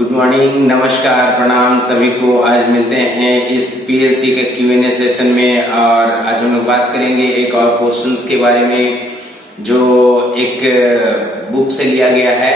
Good morning, नमस्कार, प्रणाम सभी को। आज मिलते हैं इस पीएलसी के क्यूएनए सेशन में और आज हम लोग बात करेंगे एक और क्वेश्चंस के बारे में जो एक बुक से लिया गया है,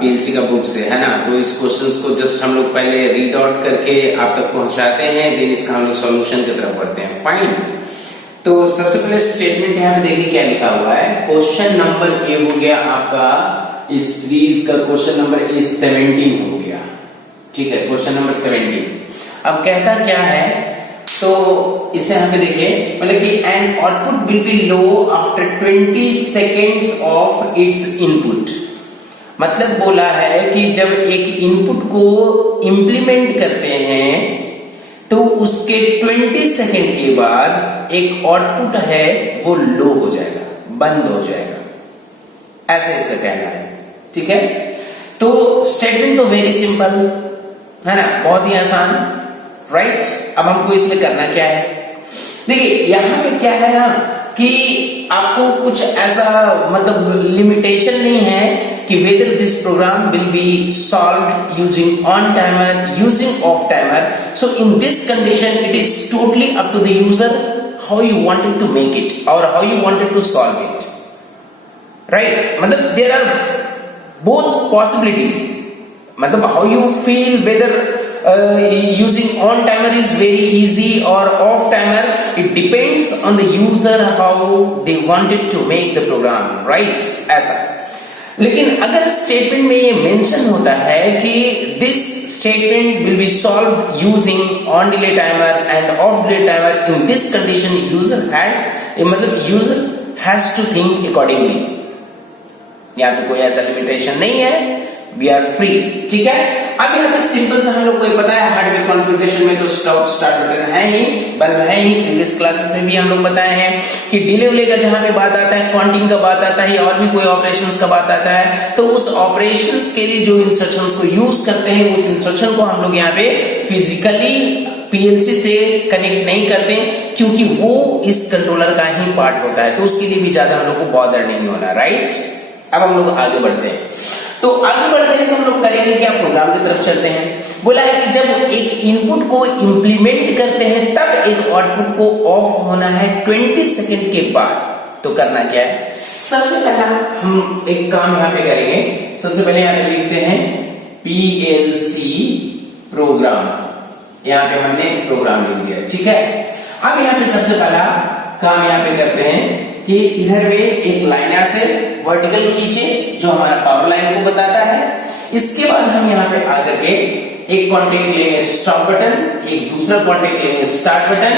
पीएलसी का बुक से, है ना। तो इस क्वेश्चंस को जस्ट हम लोग पहले रीड आउट करके आप तक पहुंचाते हैं, देन इसका हम लोग सॉल्यूशन की तरफ बढ़ते हैं। फाइन। तो सबसे पहले स्टेटमेंट यहाँ पे देखिए क्या लिखा हुआ है। क्वेश्चन नंबर ए हो गया आपका, इस सीरीज का क्वेश्चन नंबर 17 हो गया, ठीक है, क्वेश्चन नंबर 17। अब कहता क्या है, तो इसे यहाँ पे देखिए, मतलब कि an output will be low after 20 seconds of its input. मतलब बोला है कि जब एक इनपुट को इंप्लीमेंट करते हैं तो उसके 20 सेकेंड के बाद एक आउटपुट है वो लो हो जाएगा, बंद हो जाएगा, ऐसे इसका कहना है, ठीक है। तो स्टेटमेंट तो वेरी सिंपल है ना, बहुत ही आसान, राइट। अब हमको इसमें करना क्या है, देखिए यहां पे क्या है ना कि आपको कुछ ऐसा मतलब लिमिटेशन नहीं है कि whether this program will be solved using on timer, using off timer. So in this condition it is totally up to the user how you wanted to make it or how you wanted to solve it, right? मतलब there are both possibilities, मतलब how you feel whether using on timer is very easy or off timer, it depends on the user how they wanted to make the program, right? ऐसा। लेकिन अगर statement में ये mention होता है कि this statement will be solved using on delay timer and off delay timer, in this condition user has, मतलब user has to think accordingly. यहाँ पे कोई ऐसा लिमिटेशन नहीं है, वी आर फ्री, ठीक है। अब यहाँ पे सिंपल सा हम लोग को पता है हार्डवेयर कॉन्फ़िगरेशन में तो स्टार्ट बटन है ही, बल्ब है ही। प्रीवियस क्लासेस में भी हम लोग बताए हैं कि डिले विले का जहां पे बात आता है, काउंटिंग का बात आता है और भी कोई ऑपरेशंस का बात आता है, तो उस ऑपरेशंस के लिए जो इंस्ट्रक्शंस को यूज करते हैं उस इंस्ट्रक्शन को हम लोग यहाँ पे फिजिकली पीएलसी से कनेक्ट नहीं करते क्योंकि वो इस कंट्रोलर का ही पार्ट होता है, तो उसके लिए भी ज्यादा हम लोग को बॉदर नहीं होना, राइट। अब हम लोग आगे बढ़ते हैं, तो आगे बढ़ते हैं तो हम लोग करेंगे क्या, प्रोग्राम की तरफ चलते हैं। बोला है कि जब एक इनपुट को इंप्लीमेंट करते हैं तब एक आउटपुट को ऑफ होना है 20 सेकेंड के बाद। तो करना क्या है, सबसे पहला हम एक काम यहाँ पे करेंगे। सबसे पहले यहाँ पे लिखते हैं पीएलसी प्रोग्राम, यहाँ पे हमने प्रोग्राम लिख दिया, ठीक है। अब यहाँ पे सबसे पहला काम यहाँ पे करते हैं कि इधर में एक लाइन ऐसे वर्टिकल खींचे जो हमारा पावर लाइन को बताता है। इसके बाद हम यहाँ पे आकर के एक कॉन्टेक्ट लेंगे स्टॉप बटन, एक दूसरा कॉन्टेक्ट लेंगे स्टार्ट बटन,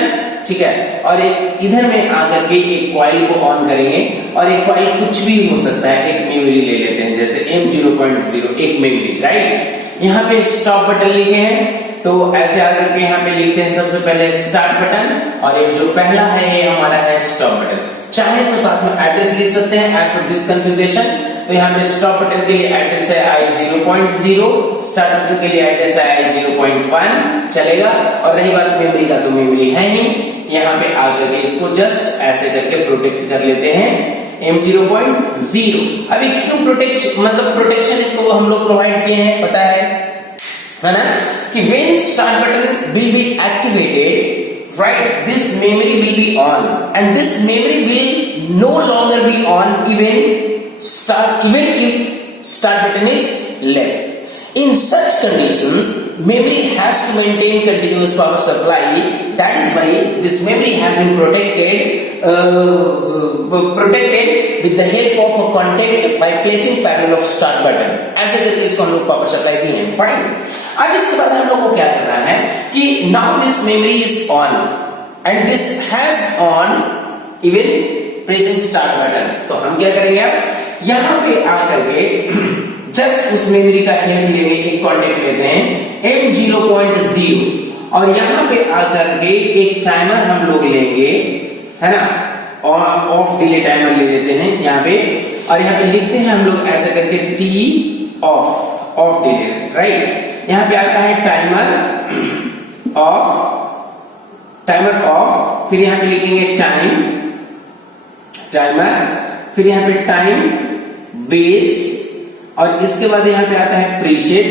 ठीक है, और एक इधर में आकर के एक कॉइल को ऑन करेंगे और एक कॉइल कुछ भी हो सकता है, एक मेमोरी ले लेते हैं जैसे M0.0 एक मेमोरी, राइट। यहाँ पे स्टॉप बटन लिखे हैं तो ऐसे आकर के यहाँ पे लिखते हैं सबसे पहले स्टार्ट बटन और ये जो पहला है ये हमारा है स्टॉप बटन। चाहे तो साथ में एड्रेस लिख सकते हैं एज पर दिस कन्फिगरेशन। तो यहाँ पे स्टॉप बटन के लिए एड्रेस है I0.0, स्टार्ट बटन के लिए एड्रेस है I0.1 चलेगा। और रही बात मेमोरी का, तो मेमोरी है ही, यहाँ पे आकर के इसको जस्ट ऐसे करके प्रोटेक्ट कर लेते हैं M0.0। अभी क्यों प्रोटेक्ट, मतलब प्रोटेक्शन इसको हम लोग प्रोवाइड किए हैं पता है ना, कि when start button will be activated, right, this memory will be on and this memory will no longer be on even if start button is left. In such conditions memory has to maintain continuous power supply, that is why this memory has been protected with the help of a contact by placing parallel of start button। ऐसे करके इसको हम लोग power supply दी है, fine. अब इसके बाद हम लोग को क्या करना है कि now this memory is on and this has on even pressing start button। तो हम क्या करेंगे, अब यहाँ पे आकर के जस्ट उस मेमोरी का हेल्प लेंगे, एक कॉन्टेक्ट लेते हैं M0.0 और यहाँ पे आकर के एक टाइमर हम लोग लेंगे, है ना, और ऑफ डिले टाइमर ले लेते हैं यहाँ पे और यहाँ पे लिखते हैं हम लोग ऐसे करके T ऑफ डिले, राइट। यहाँ पे आता है टाइमर ऑफ, फिर यहाँ पे लिखेंगे टाइमर, फिर यहाँ पे टाइम बेस और इसके बाद यहाँ पे आता है प्रीसेट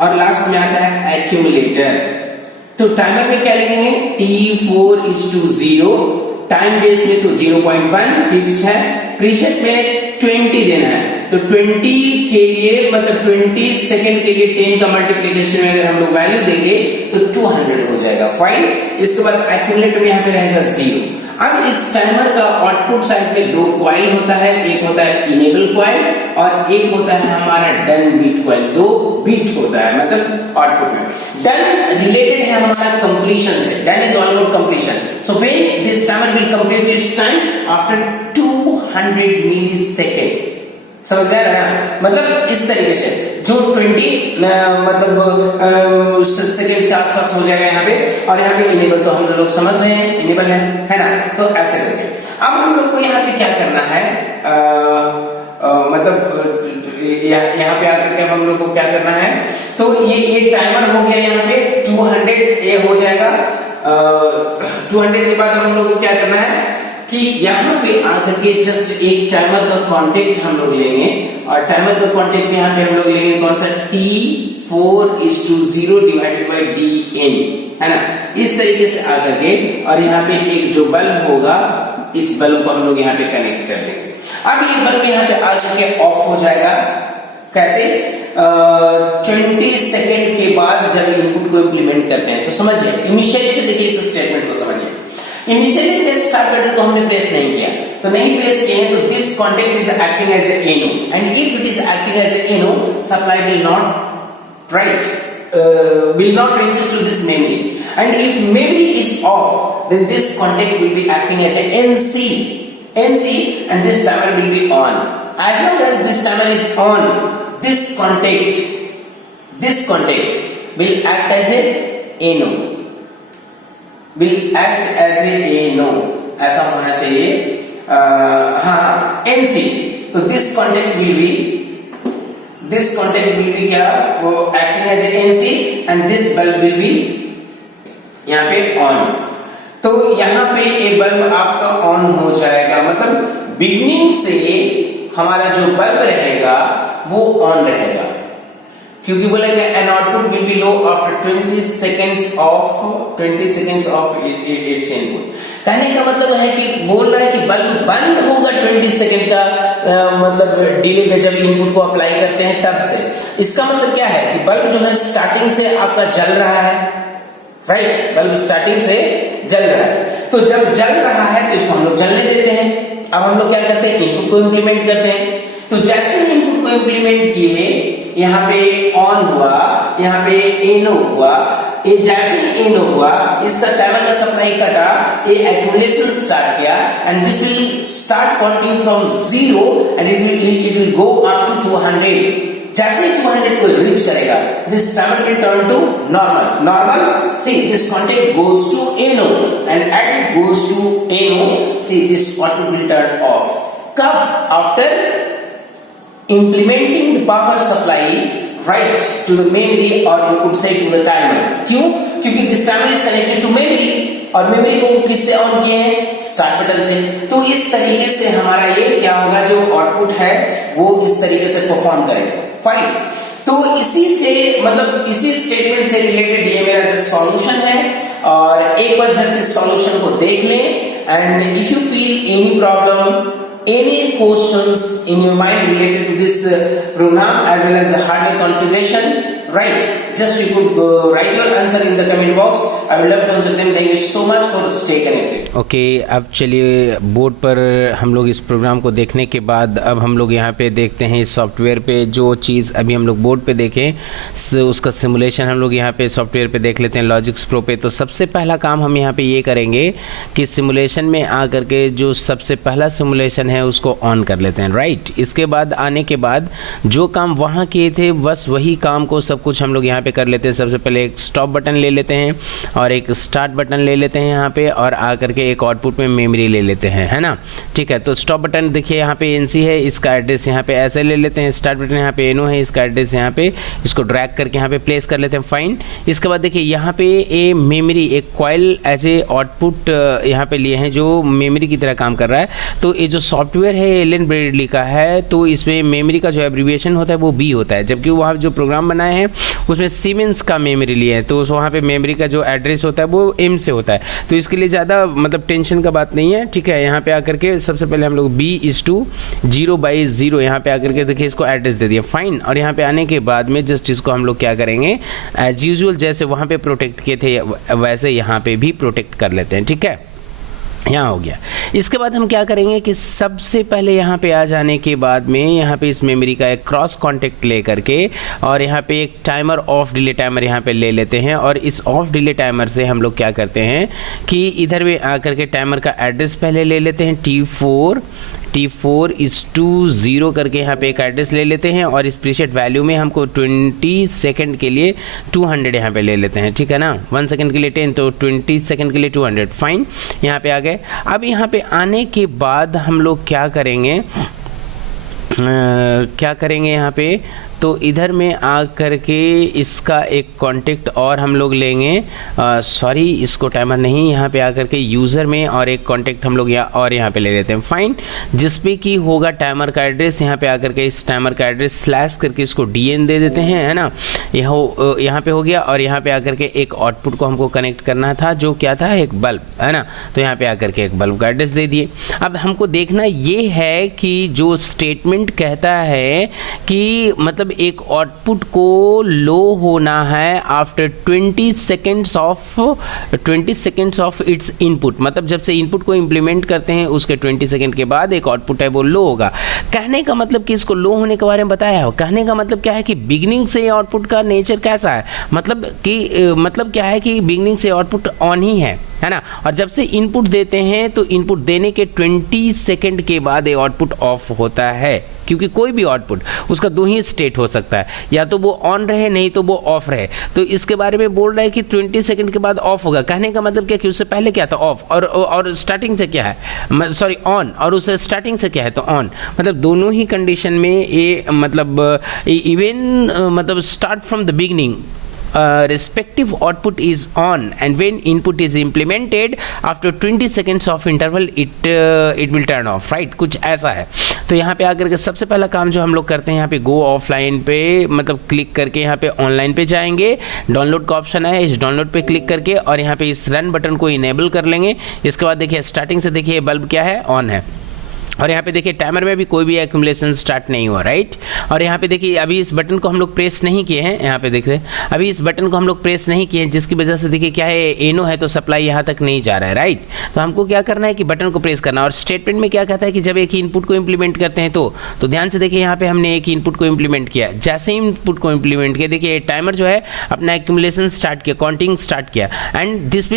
और लास्ट में आता है एक्यूमुलेटर। तो टाइमर में क्या लिखेंगे, T4:0, टाइम बेस में तो 0.1 फिक्स्ड है, प्रीसेट में 20 देना है, तो 20 के लिए मतलब 20 सेकंड के लिए 10 का मल्टीप्लिकेशन में अगर हम लोग वैल्यू देंगे तो 200 हो जाएगा, फाइन। इसके बाद एक्यूमुलेटर में यहाँ पे रहेगा 0। अब इस टाइमर का आउटपुट साइड में दो कॉइल होता है, एक होता है इनेबल कॉइल और एक होता है हमारा डन बीट कॉइल। दो बीट होता है मतलब आउटपुट में। डन रिलेटेड है हमारा कंप्लीशन से, done is all about completion. So when this timer will complete it's time after 200 millisecond. समझ गया ना, मतलब इस तरीके से जो 20 मतलब सेकंड्स के आसपास हो जाएगा यहाँ पे, और यहाँ पे इनेबल तो हम लोग समझ रहे हैं, इनेबल है ना, तो ऐसे करके अब हम लोग को यहाँ पे क्या करना है, मतलब यहाँ पे आकर के हम लोग को क्या करना है, तो ये टाइमर हो गया यहाँ पे 200 ये हो जाएगा। 200 के बाद हम लोग को क्या करना है कि यहाँ पे आकर के जस्ट एक टाइमर का कांटेक्ट हम लोग लेंगे, और टाइमर का कांटेक्ट यहाँ पे हम लोग लेंगे कौन सा, T4:0 डिवाइडेड बाय DN, है ना, इस तरीके से आकर के, और यहाँ पे एक जो बल्ब होगा इस बल्ब को हम लोग यहाँ पे कनेक्ट कर देंगे। अब ये बल्ब यहाँ पे आकर के ऑफ हो जाएगा, कैसे, 20 सेकेंड के बाद जब इनपुट को इम्प्लीमेंट करते हैं। तो समझिए इनिशियली से देखिए इस स्टेटमेंट को समझिए, इनिशियली से स्टार्ट बटन को हमने प्रेस नहीं किया, तो नहीं प्रेस किए हैं, तो this contact is acting as a NO, and if it is acting as a NO, supply will not right will not reaches to this memory, and if memory is off then this contact will be acting as a NC, and this timer will be on. As long as this timer is on, this contact will act as a NO, will act as a NO, ऐसा होना चाहिए, हाँ NC, तो this contact will be क्या, वो acting as a NC and this bulb will be यहाँ पे on। तो यहाँ पे ये बल्ब आपका ऑन हो जाएगा, मतलब बिगनिंग से हमारा जो बल्ब रहेगा वो ऑन रहेगा, क्योंकि बोलेंगे an output will be low after 20 seconds of its input. कहने का मतलब है कि बोल रहा है कि बल्ब बंद होगा 20 सेकेंड का मतलब डिले पे जब इनपुट को अप्लाई करते हैं तब से। इसका मतलब क्या है कि बल्ब जो है स्टार्टिंग से आपका जल रहा है, राइट, बल्ब स्टार्टिंग से जल रहा है, तो जब जल रहा है तो इसको हम लोग जलने देते हैं। अब हम लोग क्या करते हैं, इनपुट को इम्प्लीमेंट करते हैं, तो जैसे इनपुट को इम्प्लीमेंट किए, यहाँ पे ऑन हुआ, यहाँ पे एनो हुआ, ये जैसे ही एनो हुआ इसका टाइमर का सप्लाई कटा, ये एक्यूमुलेशन स्टार्ट किया, and this will start counting from 0 and it will go up to 200। जैसे ही 200 को रीच करेगा, this timer will turn to normal. See this contact goes to NO, and at it goes to NO, see this output will turn off. कब, after implementing the power supply right to the memory, or you could say to the timer। क्यों? क्योंकि this timer is connected to memory, और memory को किससे on किए हैं, start button से। तो इस तरीके से हमारा ये क्या होगा, जो आउटपुट है वो इस तरीके से परफॉर्म करेगा, फाइन। तो इसी से मतलब इसी स्टेटमेंट से रिलेटेड ये मेरा जो सॉल्यूशन है, और एक बार जस्ट इस सॉल्यूशन को देख लें, and if you feel any problem, any questions in your mind related to this program as well as the hardware configuration, right, just you could write your answer in the comment box. I will love to answer them. Thank you so much for stay connected. Okay, अब चलिए board पर हम लोग इस programme को देखने के बाद अब हम लोग यहाँ पे देखते हैं इस सॉफ्टवेयर पे जो चीज़ अभी हम लोग बोर्ड पे देखें उसका सिमुलेशन हम लोग यहाँ पे सॉफ्टवेयर पे देख लेते हैं लॉजिक्स प्रो पे। तो सबसे पहला काम हम यहाँ पे ये करेंगे कि सिमुलेशन में आकर के जो सबसे पहला सिमुलेशन है उसको ऑन कर लेते हैं, राइट। इसके बाद आने के बाद जो काम वहाँ किए थे बस वही काम को सब सब कुछ हम लोग यहाँ पे कर लेते हैं। सबसे पहले एक स्टॉप बटन ले लेते हैं और एक स्टार्ट बटन ले लेते हैं यहाँ पे, और आ करके एक आउटपुट में मेमोरी ले लेते हैं, है ना। ठीक है, तो स्टॉप बटन देखिए यहाँ पे NC है, इसका एड्रेस यहाँ पे ऐसे ले लेते हैं। स्टार्ट बटन यहाँ पे NO है, इसका एड्रेस यहाँ पे, इसको ड्रैग करके यहाँ पे प्लेस कर लेते हैं। फाइन। इसके बाद देखिए यहाँ पे ए मेमोरी एक कॉइल एज ए आउटपुट यहाँ पे लिए हैं जो मेमोरी की तरह काम कर रहा है। तो ये जो सॉफ्टवेयर है एलन ब्रेडली का है, तो इसमें मेमोरी का जो एब्रीविएशन होता है वो B होता है, जबकि वहाँ जो प्रोग्राम बनाए हैं उसमें सीमेंस का मेमोरी लिए है, तो वहाँ पे मेमोरी का जो एड्रेस होता है वो M से होता है। तो इसके लिए ज़्यादा मतलब टेंशन का बात नहीं है। ठीक है, यहाँ पे आकर के सबसे पहले हम लोग B/0/0 यहाँ पे आकर के देखिए इसको एड्रेस दे दिया। फाइन। और यहाँ पे आने के बाद में जस्ट इसको हम लोग क्या करेंगे, एज यूजुअल जैसे वहाँ पे प्रोटेक्ट किए थे वैसे यहाँ पे भी प्रोटेक्ट कर लेते हैं। ठीक है, यहाँ हो गया। इसके बाद हम क्या करेंगे कि सबसे पहले यहाँ पे आ जाने के बाद में यहाँ पे इस मेमोरी का एक क्रॉस कॉन्टेक्ट ले करके और यहाँ पे एक टाइमर ऑफ डिले टाइमर यहाँ पे ले लेते हैं, और इस ऑफ डिले टाइमर से हम लोग क्या करते हैं कि इधर में आकर के टाइमर का एड्रेस पहले ले लेते हैं, T4/0 करके यहाँ पे एक एड्रेस ले लेते हैं, और इस प्रीसेट वैल्यू में हमको 20 सेकंड के लिए 200 यहाँ पे ले लेते हैं। ठीक है ना, 1 सेकंड के लिए 10, तो 20 सेकंड के लिए 200। फाइन, यहाँ पे आ गए। अब यहाँ पे आने के बाद हम लोग क्या करेंगे, यहाँ पे तो इधर में आ करके इसका एक कॉन्टेक्ट और हम लोग लेंगे, सॉरी इसको टाइमर नहीं, यहाँ पे आकर के यूज़र में और एक कॉन्टेक्ट हम लोग यहाँ पे ले लेते हैं। फाइन, जिस पे कि होगा टाइमर का एड्रेस, यहाँ पे आकर के इस टाइमर का एड्रेस स्लैश करके इसको DN दे देते हैं, है ना। यहाँ पे हो गया, और यहाँ पे आकर के एक आउटपुट को हमको कनेक्ट करना था जो क्या था, एक बल्ब, है ना। तो यहाँ पे आकर के एक बल्ब का एड्रेस दे दिए। अब हमको देखना ये है कि जो स्टेटमेंट कहता है कि मतलब एक आउटपुट को लो होना है after 20 seconds of its input, मतलब जब से इनपुट को इंप्लीमेंट करते हैं उसके 20 सेकेंड के बाद एक आउटपुट है वो लो होगा। कहने का मतलब कि इसको लो होने के बारे में बताया हो। कहने का मतलब क्या है कि बिगिनिंग से आउटपुट का नेचर कैसा है, मतलब क्या है कि बिगिनिंग से आउटपुट ऑन ही है ना। और जब से इनपुट देते हैं तो इनपुट देने के 20 सेकेंड के बाद ये आउटपुट ऑफ होता है, क्योंकि कोई भी आउटपुट उसका 2 ही स्टेट हो सकता है, या तो वो ऑन रहे नहीं तो वो ऑफ रहे। तो इसके बारे में बोल रहा है कि 20 सेकेंड के बाद ऑफ होगा। कहने का मतलब क्या कि उससे पहले क्या था, ऑफ, और स्टार्टिंग से क्या है, सॉरी ऑन, और उससे स्टार्टिंग से क्या है तो ऑन। मतलब दोनों ही कंडीशन में ये मतलब इवन मतलब start from the beginning respective output is on, and when input is implemented after 20 seconds of interval it will turn off, right, कुछ ऐसा है। तो यहाँ पे आकर के सबसे पहला काम जो हम लोग करते हैं, यहाँ पे गो ऑफलाइन पे मतलब क्लिक करके यहाँ पे ऑनलाइन पे जाएंगे, डाउनलोड का ऑप्शन है, इस डाउनलोड पे क्लिक करके और यहाँ पे इस रन बटन को इनेबल कर लेंगे। इसके बाद देखिए स्टार्टिंग से देखिए बल्ब क्या है, ऑन है, और यहाँ पे देखिए टाइमर में भी कोई भी एक्यूमुलेशन स्टार्ट नहीं हुआ, राइट। और यहाँ पे देखिए अभी इस बटन को हम लोग प्रेस नहीं किए हैं, यहाँ पे देखिए अभी इस बटन को हम लोग प्रेस नहीं किए हैं, जिसकी वजह से देखिए क्या है, एनो है तो सप्लाई यहाँ तक नहीं जा रहा है, राइट। तो हमको क्या करना है कि बटन को प्रेस करना। और स्टेटमेंट में क्या कहता है कि जब एक इनपुट को इम्प्लीमेंट करते हैं तो ध्यान से देखिए यहाँ पे हमने एक इनपुट को इम्प्लीमेंट किया, जैसे ही इनपुट को इम्प्लीमेंट किया देखिए टाइमर जो है अपना एक्यूमुलेशन स्टार्ट किया, काउंटिंग स्टार्ट किया, and this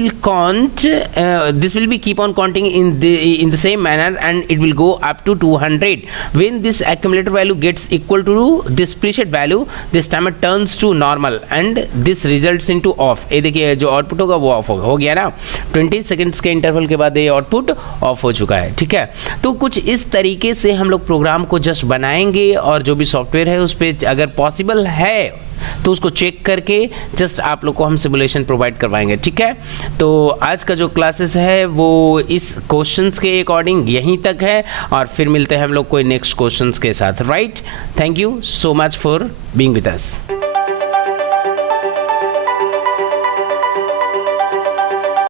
will be keep on counting in the same manner and it will go up to 200. When this accumulator value gets equal to this preset value, this timer turns to normal and this results into off. ये देखिए जो output होगा वो of हो गया ना, 20 seconds के interval के बाद ये आउटपुट ऑफ हो चुका है, ठीक है। तो कुछ इस तरीके से हम लोग प्रोग्राम को जस्ट बनाएंगे और जो भी सॉफ्टवेयर है उस पर अगर पॉसिबल है तो उसको चेक करके जस्ट आप लोग को हम सिमुलेशन प्रोवाइड करवाएंगे, ठीक है। तो आज का जो क्लासेस है वो इस क्वेश्चंस के अकॉर्डिंग यहीं तक है, और फिर मिलते हैं हम लोग कोई नेक्स्ट क्वेश्चंस के साथ, right. Thank you so much for being with us.